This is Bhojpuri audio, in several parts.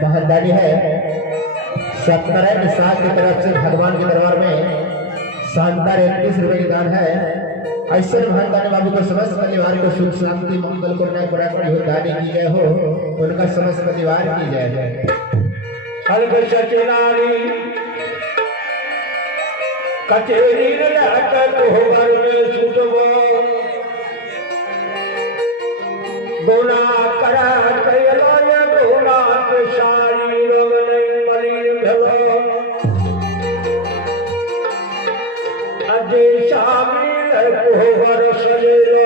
बहरदारी है सत्यनारायण साहब की तरफ से भगवान के दरबार में शानदार 31 रुपए की दान है। ऐसे भगवान बाबू को समस्त परिवार को सुख शांति मंगल को दानी की जय हो, उनका समस्त परिवार की जय है। कचेरी दोना करा कैलो ये दोना के सारी रोग नहीं मली भेलो अजे शामिल कोहर सजेलो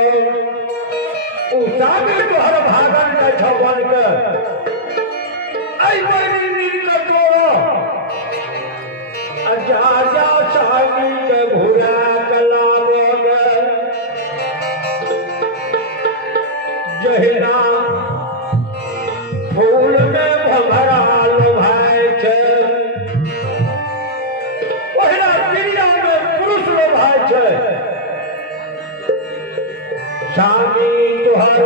उसाबे तोहर भागन के छवन के आई बड़ी नील के तोरो अजा जा सामी के भूरा कलाबोगे जहिना फूल में भभरा लोभाए छे ओहिना दुनिया में पुरुष लोभाए छे। स्वामी तुहर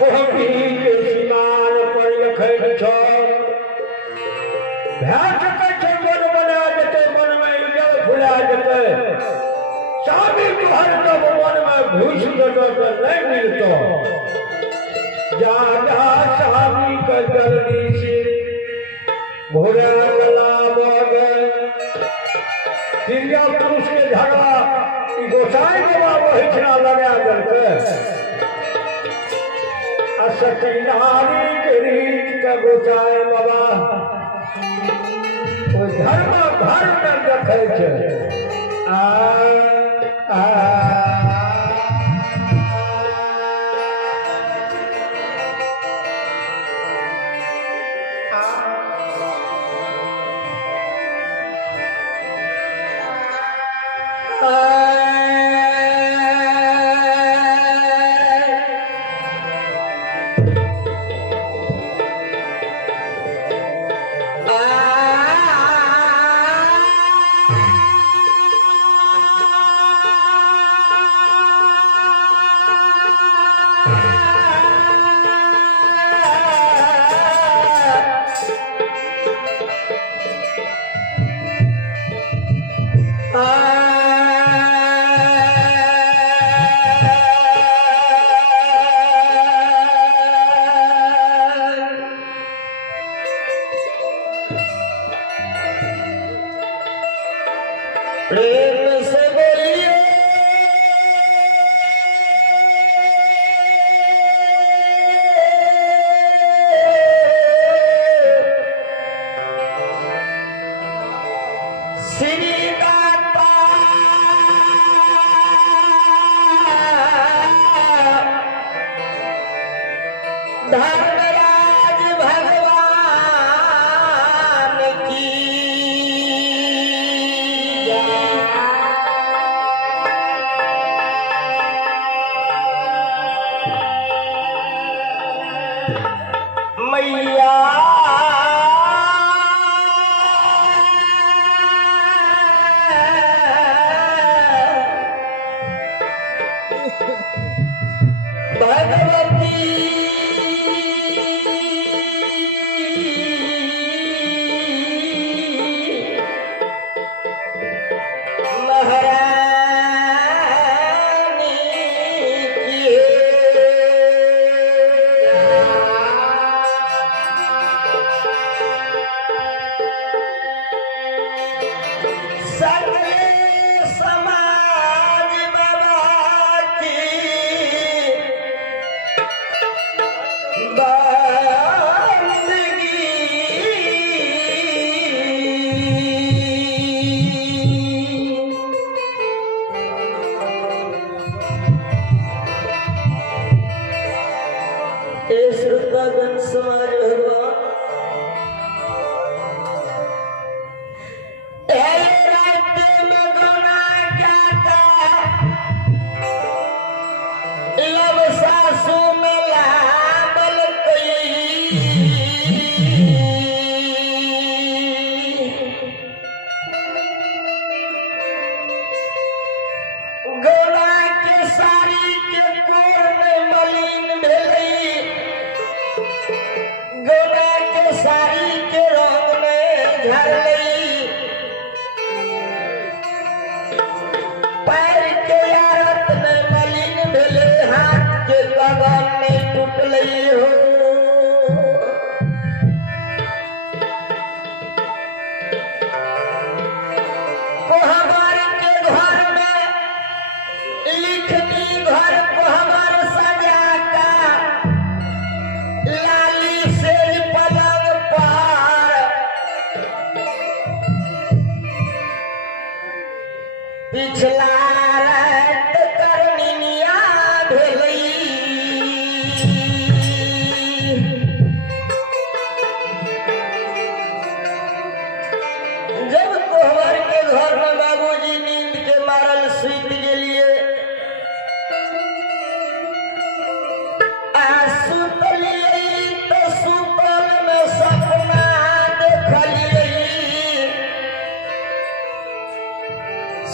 पोहकी के सिनार पर यखन छो भैंस के छन बना जते मन में इजल फुला जते स्वामी तुहर जब मन में घुस गयो तो नहीं मिलतो जा जा स्वामी का जल्दी से भोरा गला दक्षिणा लगा करके असती नारी के रीत के गोचाए बाबा वो धर्म घर में रखे छे प्रेम से बोलिए श्री दाता धर्मराज भगवान की मैया भगवती महारानी की सगले समाज बाबा की श्रोतागण समाज भगवान लब सासू में लाबल गोला के साड़ी के कोर में मलिन भेली गोला के साड़ी के रंग में झरली पैर के यारत में मलिन भेले हाथ के लगन में टूटली हो कोहबर के घर में लिखनी घर कोहबर सजा का लाली से पलंग पर पिछला रात करनिया भेली जब कोहबर के घर में बाबूजी नींद के मारल सुत गेलिए सुतलिए तो सुतल में सपना देखलिए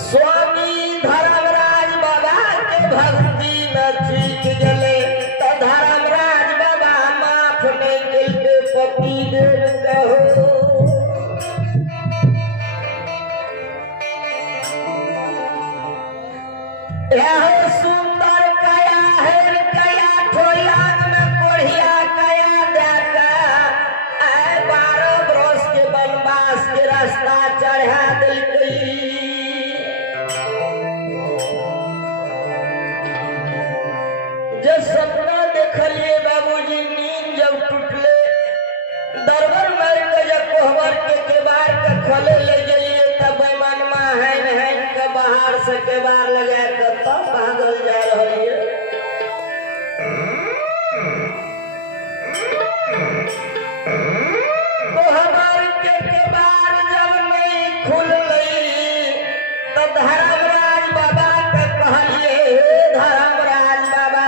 स्वामी धर्मराज बाबा के भक्ति में चीख गले तो धर्मराज बाबा माफ नहीं के पति देव कहो यह सुंदर कया है कया ठोलान में कोढ़िया कया जाता आए 12 बरस के वनवास के रास्ता चढ़ा दिल से के बार लगा के तब भागल जा रही है। कोहबर के बार जब नहीं खुल गई तो धर्मराज बाबा के कहलिए, धर्मराज बाबा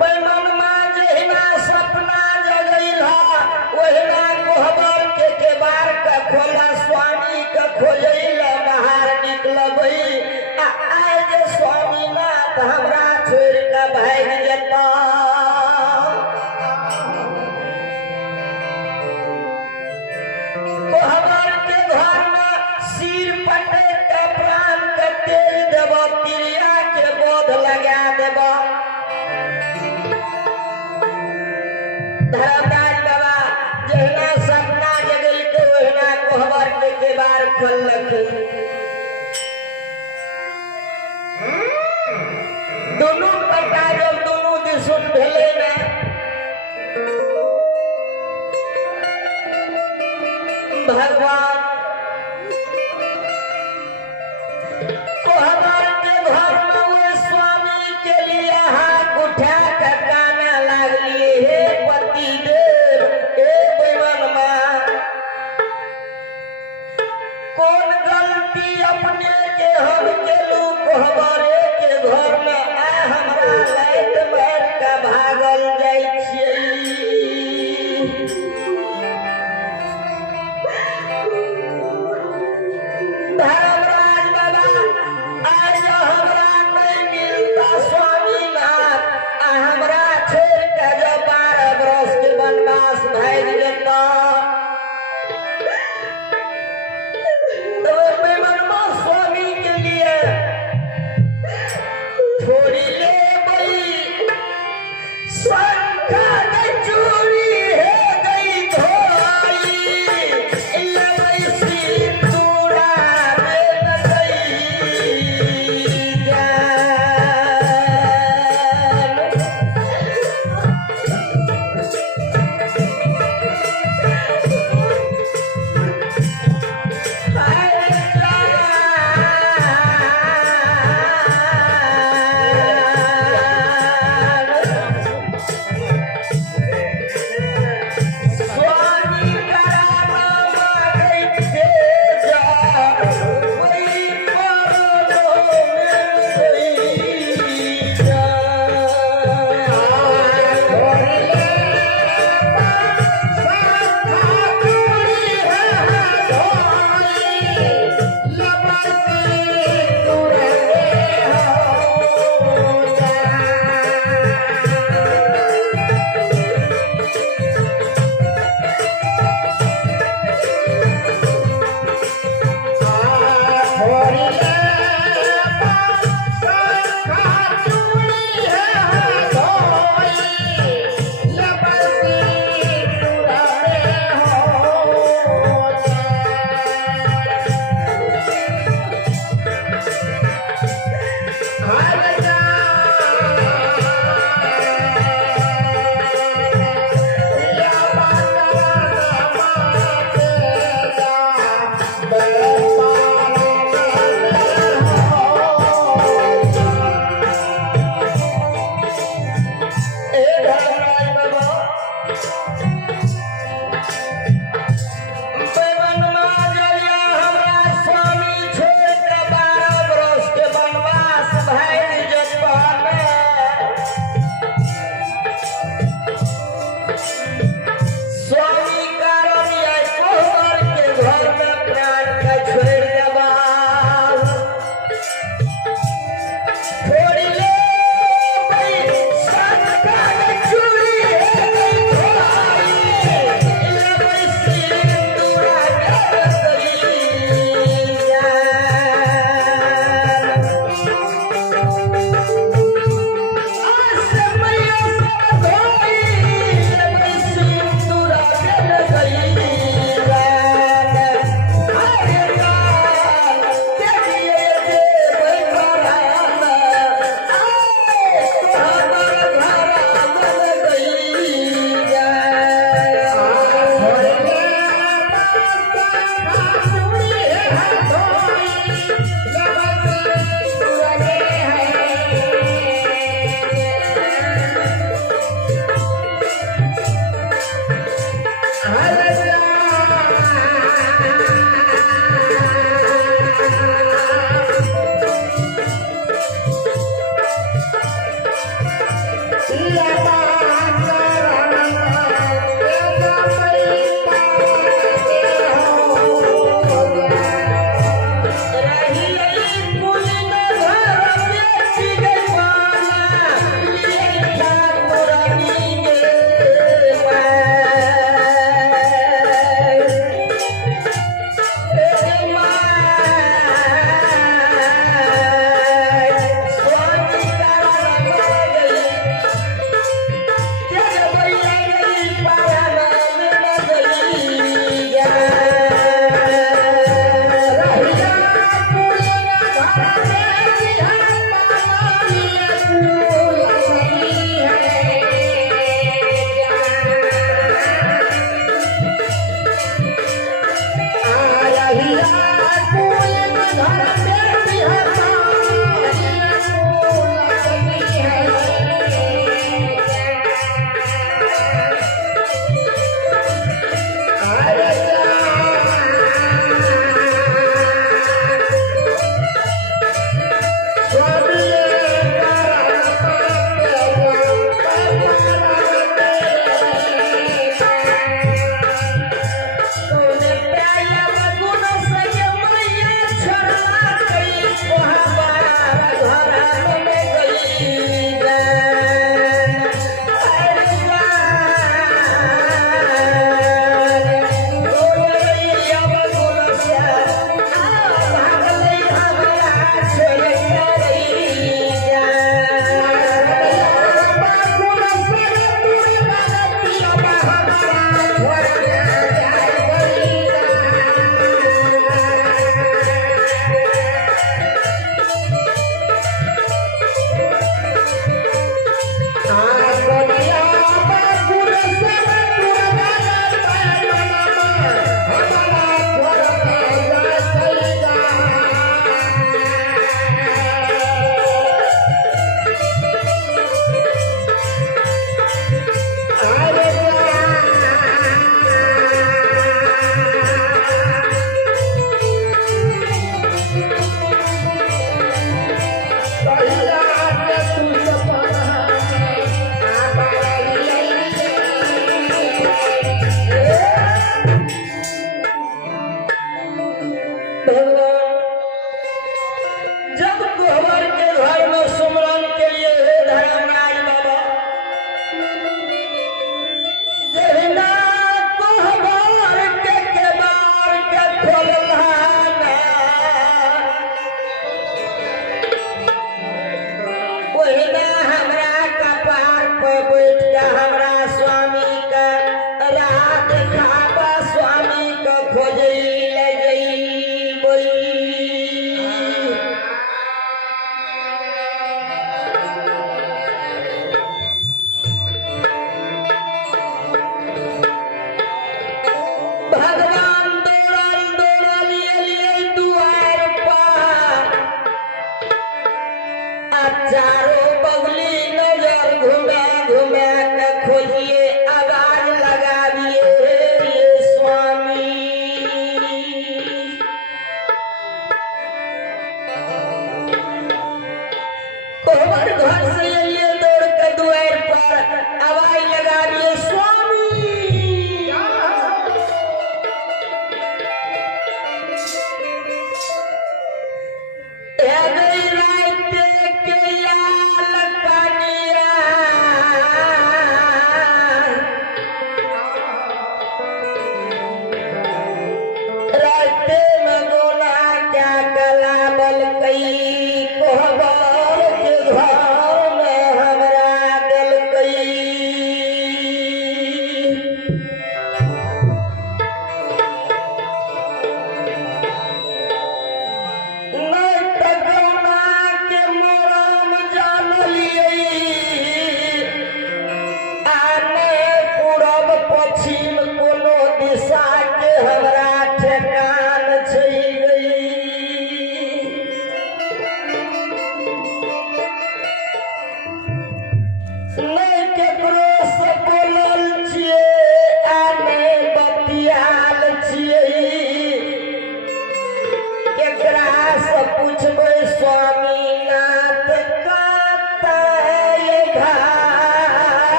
बैमन माँ जहिना सपना जगैल ओहिना कोहबर के बार के खोला स्वामी के खोजैल बाहर निकलबै। आए जे स्वामीनाथ हमरा छोड़ के भाग जेता। कोहबर के घर में सिर पटे के प्राण के तेज देव, क्रिया के बोध लगा देव। धर्मराज बाबा जहिना सपना जगल के ओहिना कोहबर के बार खोललक। दोनों पट्टा जब दोनों दिशुन भेले ना भगवान कोहबर के घर में वो स्वामी के लिए हाथ उठा कर गाना लागलिए, हे पति देव, हे बैमन माँ, कौन गलती अपने के हम केलू कोहबरे के घर में आ हमरा लाइट मार के भागल जाइ छियै।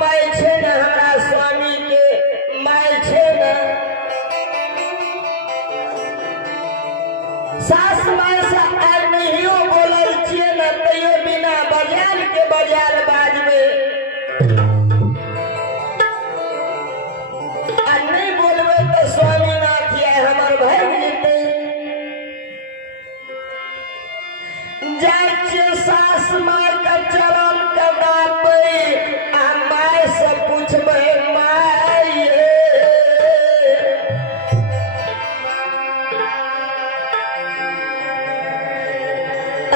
माय छे न हमरा स्वामी के माय छे न सास माय से आर नहियो बोलल छिए न तैयो बिना बजाल के बजाल बाजबे आ नहीं बोलबे तो स्वामीनाथ ये हमर भाग जेते जाय छे सास माय का चरण कदापे आ माय से पूछबे माय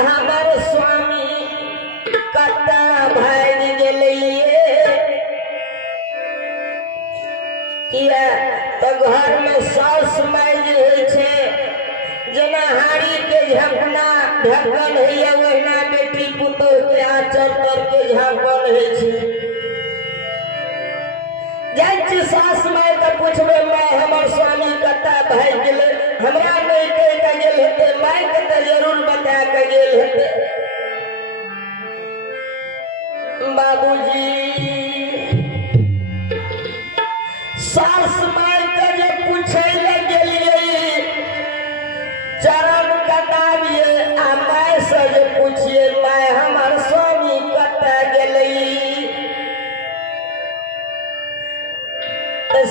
हमार स्वामी कता भाग गेलिए किया तो घर में सास माय जे होइ छे जना हाड़ी के झपना ढक्कन है वहिना बेटी पुतोह के आचर तर के झाँपल है छे जाय छे सास माय के पूछबे माय हमर स्वामी कता भाग गेले हमरा नहीं कह के गेल हेते माय के तो जरूर बता के गेल हेते बाबूजी सास माय के जे पूछे ले गेलिए चरण कटाबिए आ माय से जे पूछिए माय हमर स्वामी कता गेली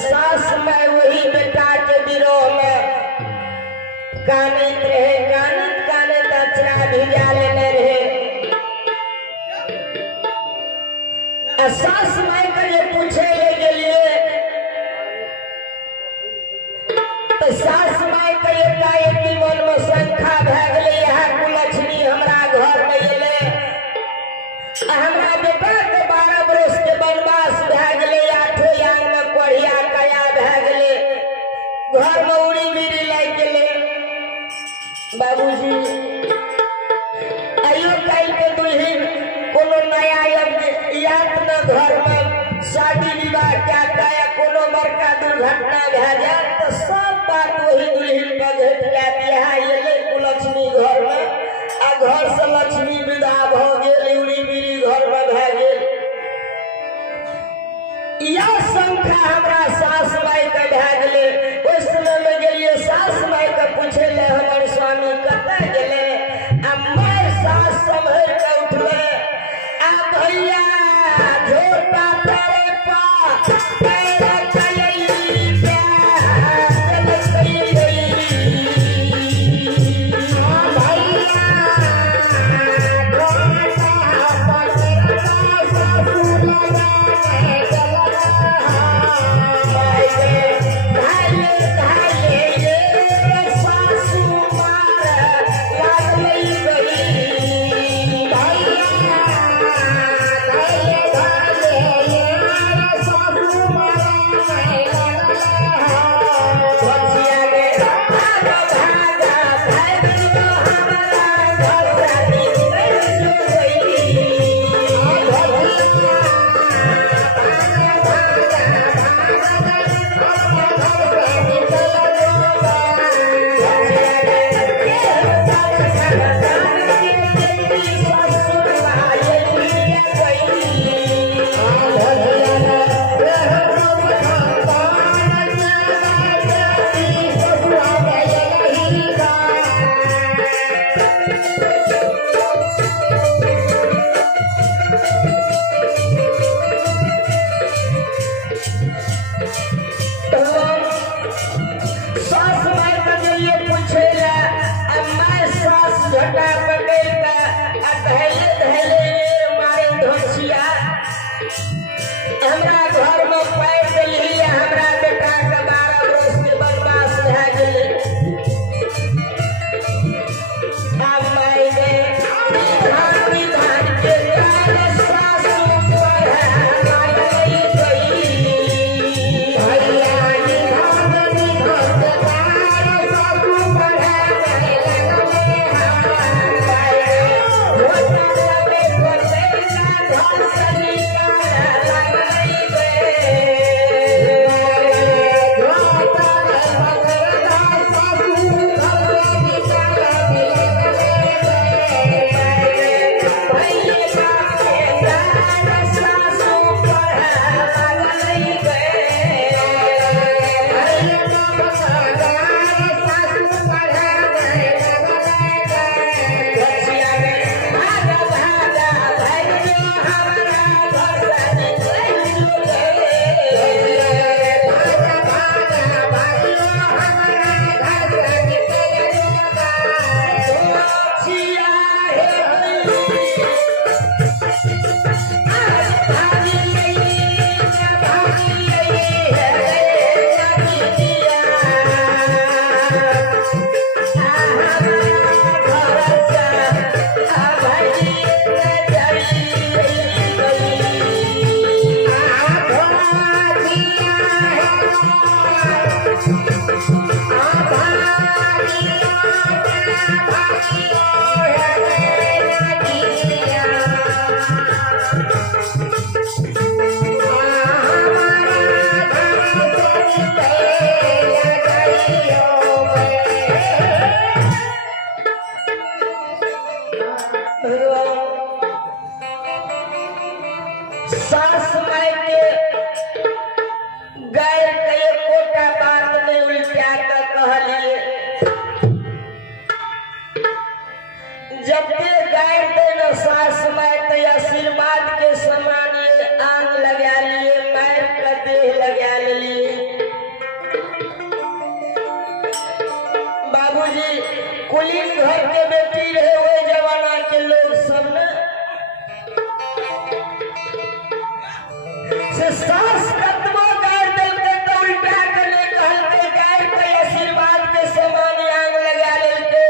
सास माय वही बेटा के विरोह में कानत रहे कानत अचरा भिजा लेने रहे सास माय के जे पूछे ले गेलिए तो सास माय के एकाएक मन में शंका भए गेलै यहाँ कुलक्ष्मी हमरा घर में एले हमरा बेटा के 12 बरस के वनवास भए गेलै 8 याम में कोढ़िया कया भए गेलै घर में उड़ी बिड़ी लागि गेलै बाबूजी आइयो काल के दुल्हन कोनो नया यात न घर में शादी विवाह क्या या कोनो बड़का दुर्घटना भए जाए तो सब बात वही दुल्हन पर घट जात यहाँ एले कुलक्ष्मी घर में आ घर से लक्ष्मी विदा भ गेल उड़ी बिड़ी घर में भए गेल यह शंका हमरा सास माय के भए गेलै ओहि समय में गेलिए सास माय के पूछे ले हमर स्वामी कतऽ गेले आ माय सास संभल के उठले आ भैया झोटा तारे पा तेरा चलई सास सास माई के गैर के कोटा बात में उल्टा कर कहलिए जब ते गैर देना सास माई ते आशीर्वाद के समान ये आग लगा लिए मैर का देह लगा लिए। बाबूजी कुलीन घर के बेटी रहे हुए जमाना के लोग सब ने से सास कतबो गार देलके तो उल्टा करने कहलके गार के आशीर्वाद के समान आग लगा लेलके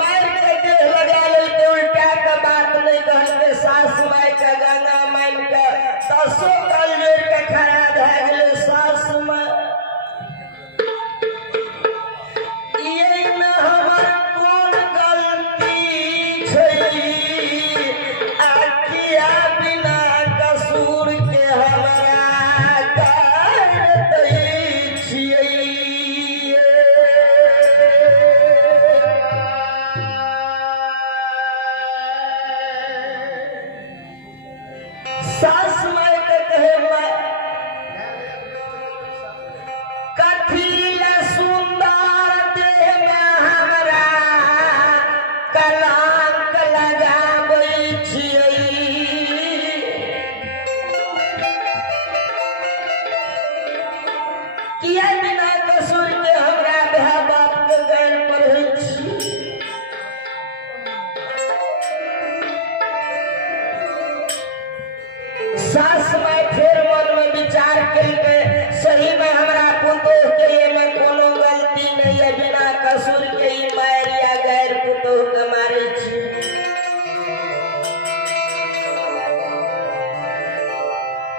मार के देह लगा लेलके उल्टा का बात नहीं कहलके सास माई का गंगा माई का दसो कल जोड़ के खड़ा भ गेले सास माई ये न हमर कोन गलती छै आखिया बिना कसूर के हमरा कर दै छियै। सास माई के कहे कथी ले सुंदर देह में हमरा कलंक लगाबै छियै। किया बिना कसूर के हमरा भाई बाप के गैर पढ़ै छी। सास माई फिर मन में विचार करके सही में हमरा पुतोह के ये में कोनो गलती नहीं है बिना कसूर के ही मार या गैर पुतोह के मारे छी।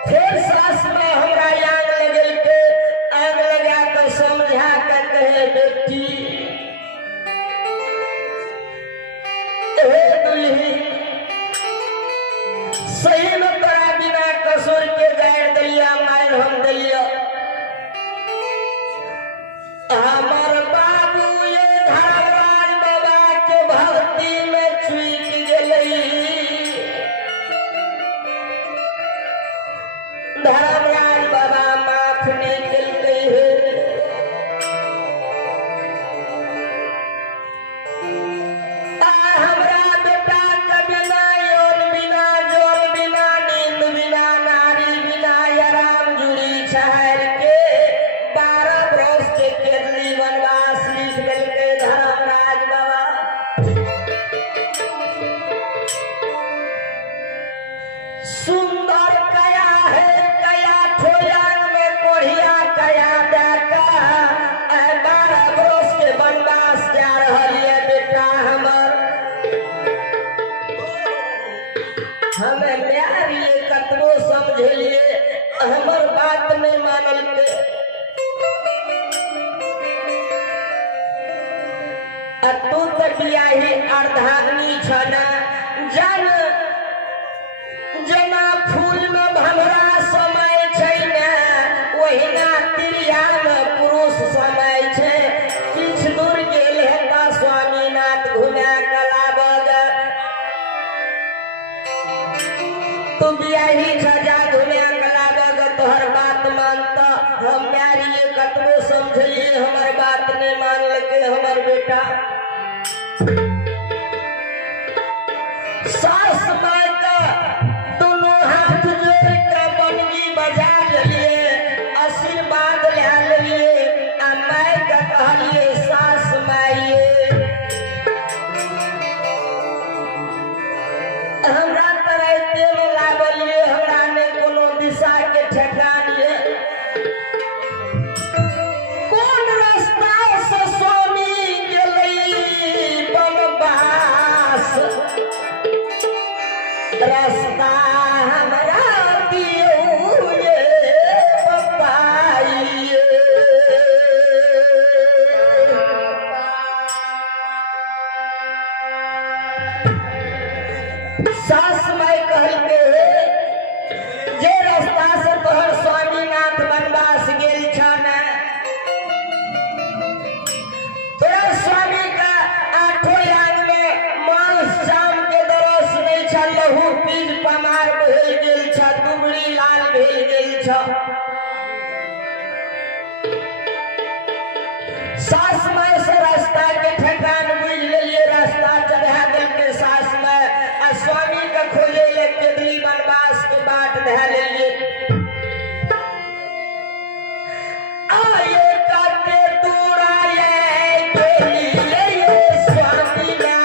फिर सास माई हमरा आग लगल के आग लगा कर समझा कर कहे बेटी हे दुल्ही सही में तोरा बिना कसूर के गैर दलिया मार हम दलिया हमर बाबू ये धर्मराज बाबा के भक्ति में चूक गेलै। धर्मराज बाबा माफ नहीं केलकै हे हमरा बेटा के बिना योन बिना जोल बिना नींद बिना नारी बिना आराम जुड़ी छहर के 12 बरस के केरली वनवास लिख देलकै धर्मराज बाबा। सुंदर कया है कया ठोयान में कोढ़िया कया डाका 12 बरस के वनवास जा रहल है बेटा हमर। हमें प्यार ये कतबो समझलिए हमर बात नहीं मानल के तू तो बियाही अर्धांगिनी छना जन जना फूल में भमरा समय छै ने ओहिना तिरिया में पुरुष समय छै। किछ दूर गेल हेता स्वामीनाथ घुमा कलाबग तू बियाही छजा घुमा कलाबग तोहर बात मानता हम नारी कतबो समझलिए हमर बात नहीं मानलके हमर बेटा। सास माई का दोनों हाथ जोड़ के बनगी बजा लिए आशीर्वाद ले लिए आ माई का कहलिए सास माई हमरा तरह तेल लागलिए हमरा ने कोनो दिशा के ठेकानिए कौन रास्ता से स्वामी गेलै छ सास में से रास्ता के ठेकान बुझ लिए रास्ता चढ़ा दे के सास में आ स्वामी के खोजे ले केदरी बनवास के बाट धै लिए आये काटे दूराए के लिए ये स्वामी ना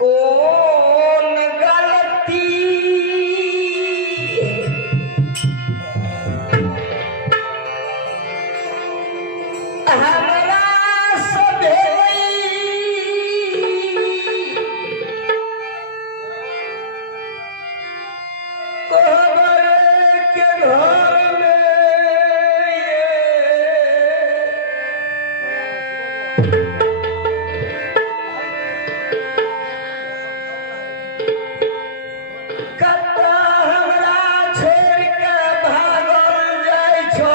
कौन गलती हमरा से भेलई कोहबर के घर में कत्ता हमरा छोड़ के भागल जाइ छो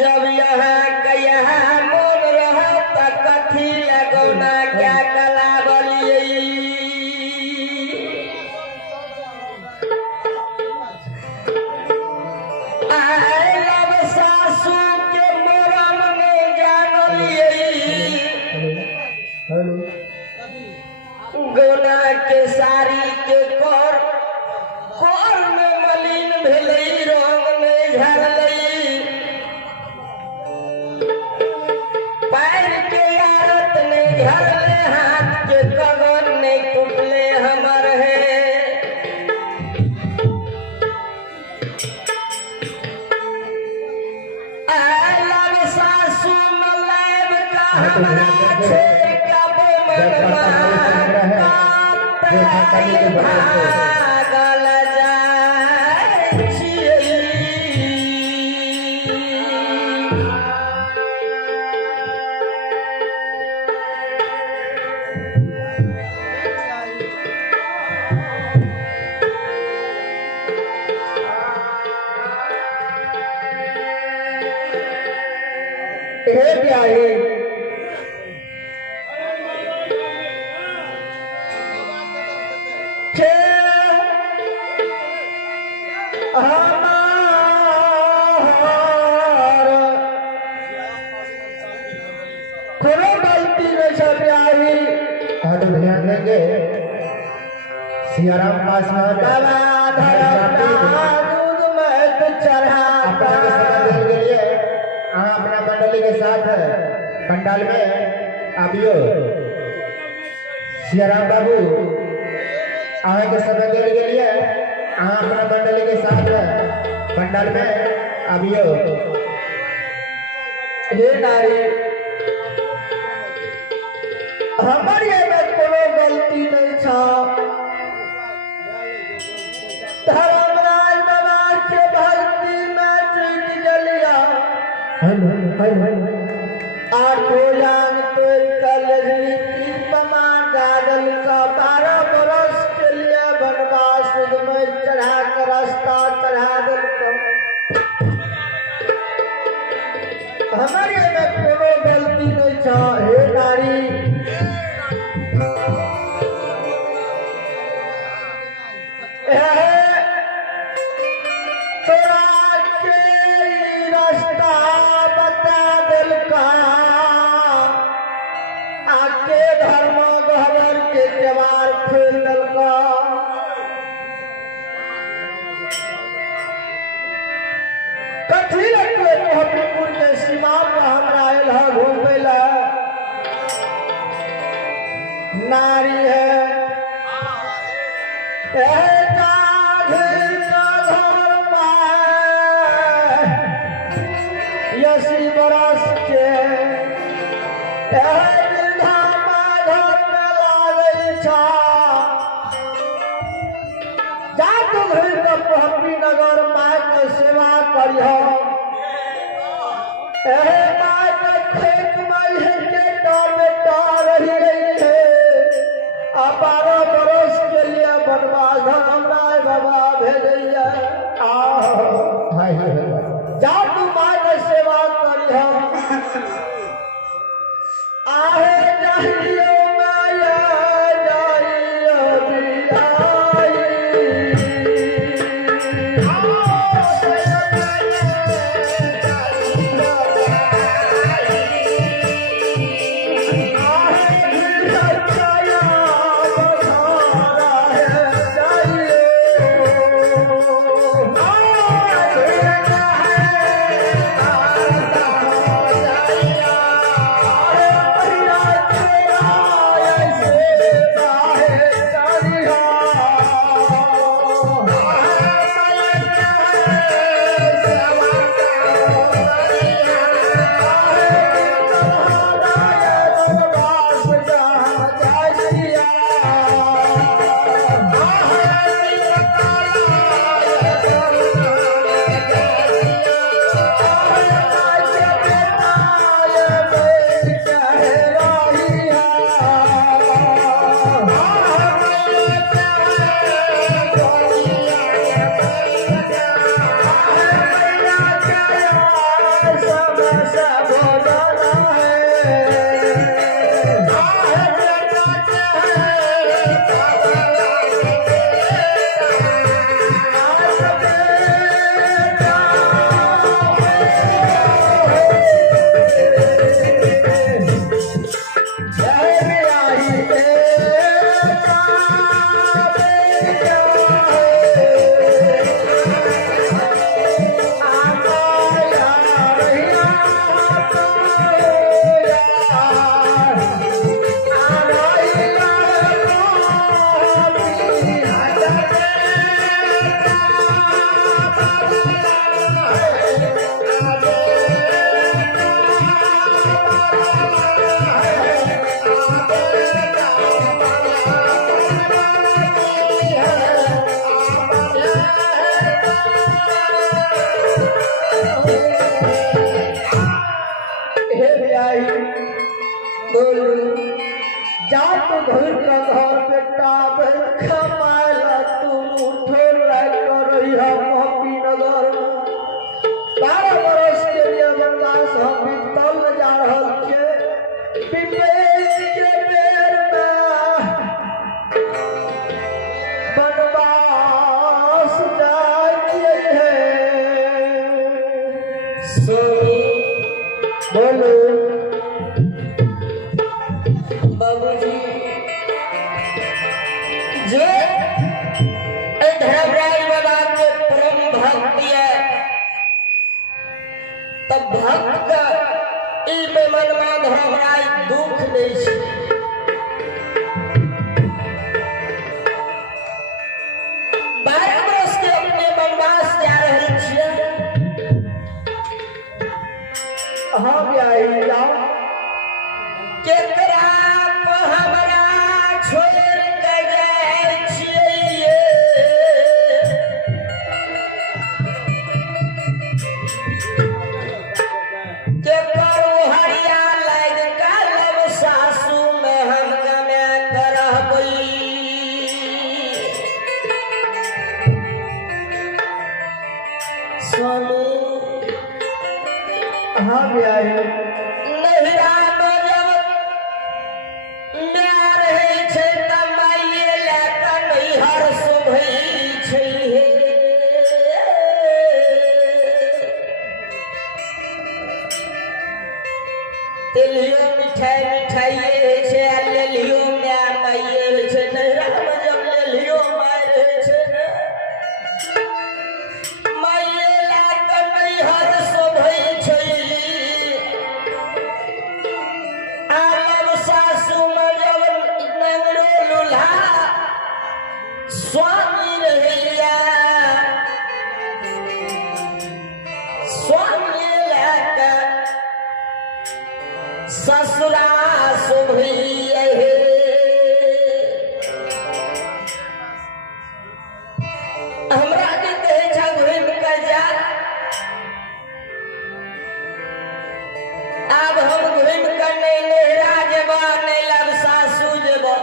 जब यहाँ का यहाँ मोन रहा त कथी लगौना क्या कला बलिए आए लब सासू के मोरम में जानलिए गोना के साड़ी के कर में मलिन भेलई रंग में झरलई पैर के आदत ने झरले हाथ के कगन ने टूटले हमर है आलब सासू मलाब का हमरा छोड़ के बोमनमा कात जे खाली के बराबर भागल जाइ छियै। हे प्यारे के कोनो गलती नहीं है प्यारी। और ध्यान देंगे सियाराम पासवान बाबा धर्म दूध में तो चढ़ा अपना के संबंध के लिए अपना मंडली के साथ पंडाल में आबियो। सियाराम बाबू आवे के समय देने के लिए अपना मंडली के साथ पंडाल में आबियो। हे नारी हमारी में कोनो गलती नहीं था। धर्मराज बाबा के भक्ति में चूक गलिया। आठो यान तो कलरी की पमान गागल का 12 बरस के लिए वनवास में चढ़ा कर रास्ता चढ़ा दिल। हमारे में कोनो गलती नहीं था। हे नारी तोरा के रास्ता बता दिल का आके धर्म गहवर के केवार खोल दिल का। कथी लगले कोहबीपुर के सीमा पर हमरा आयल है घूमे ला। नारी है यसी बरस के वृद्धा माधव में लागल छा। जा तू घर के पहपी नगर माय के सेवा करिह। एहे माय के खेत में के बेटा रही गई है। 12 बरस के लिए वनवास धर्मराज बाबा भेजैया। जा तू माय के सेवा करिह। आहे जाइयो माया जाइयो बियाई। Yeah. घर का घर बेटा कमाला तुम उठो रही हम नगर 12 बरस के लिए बनवास हम बीतल जा रहल छे विवेक के बेर में बनवास जाइए है सोनी बोलो बाबूजी जो धर्मराज बाबा के परम भक्त है तब भक्त का ई में मनवा धर्मराज दुख दे छै 12 वर्ष के अपने वनवास जा रहे छियै हम आई जाओ केकरा हमरा छोड़ के जाय छियै केकर हरिया लाग कालब सासू में हम गमे करबई स्वामी हम आई नहिरा में जब मैं रहे छै त माइये लेके नैहर सुभई छै तेलियो मिठाई मिठाइये छै आ लेलियो मैं माइये छै नहिरा में जब लेलियो माय रहे छै माइये लेके नैहर सुभई छै आलम सासू में जब नंगरो लूल्हा स्वामी रहिया स्वामी लेके ससुरा सुभई है हमरा के कहे छ घूम के जा अब हम घूम के नहीं नहिरा जेबा नहीं लब सासू जेबा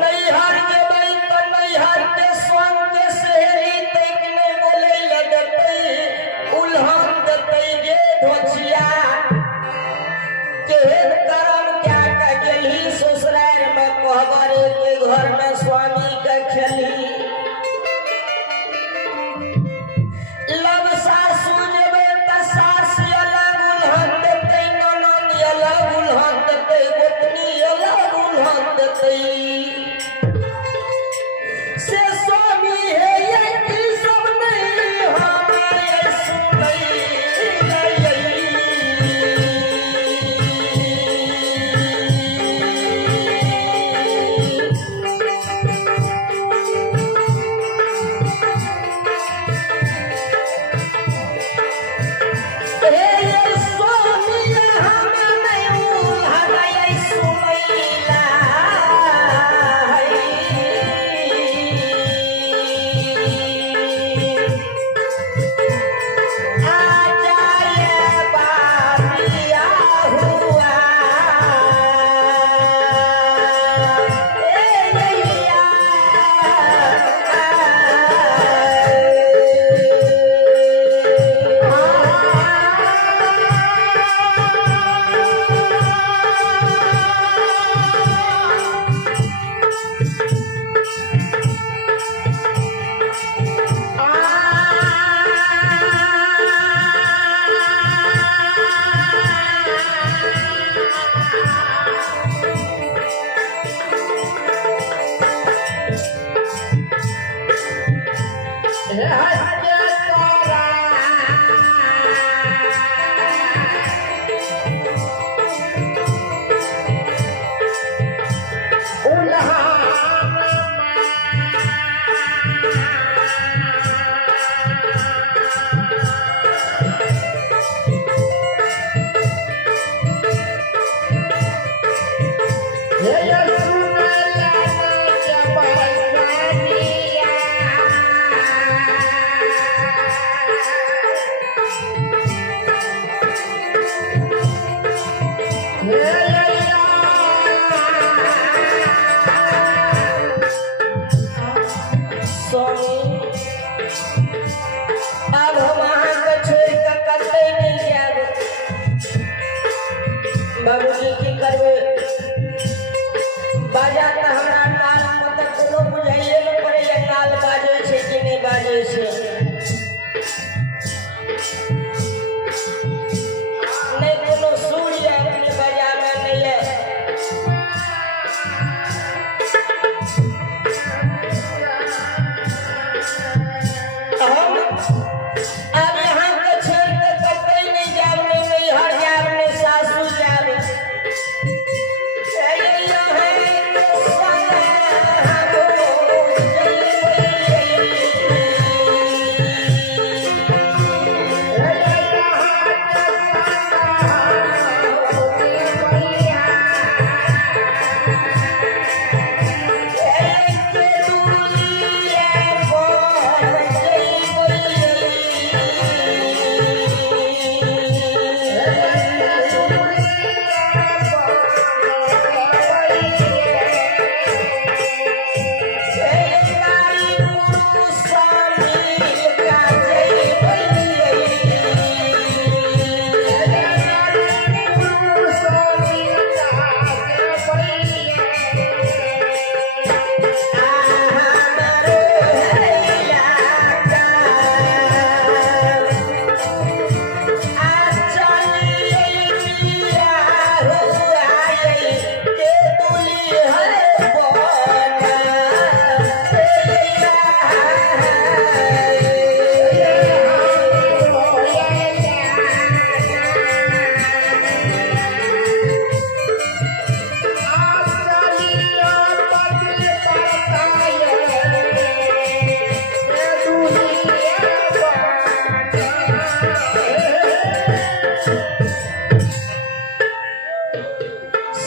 नैहर जेबै तो नैहर के संग के सहेली तक नहीं बोले लगतै उल्हन देतै गे ढोचिया केहन करम क्या का गेली ससुराल में कहबरे के घर में स्वामी के खेली लब सासू जेबै त सास अलग उल्हन देतै ननद अलग उल्हन देतै गोतनी अलग उल्हन देतै से स्वामी है ये की सब नहीं हमारे सुनई स्वामी हम नहीं हमारे सुनैला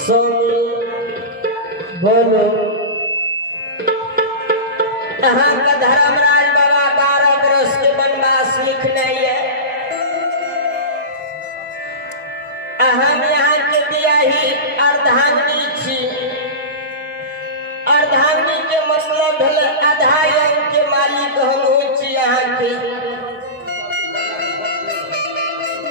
स्वामी बोलो यहाँ का धर्मराज बाबा 12 बरस के वनवास लिखने है। हम यहाँ के दिया ही अर्धांगिनी छी। अर्धांगिनी के मतलब भेल आधा अंग के मालिक हम छी यहाँ के।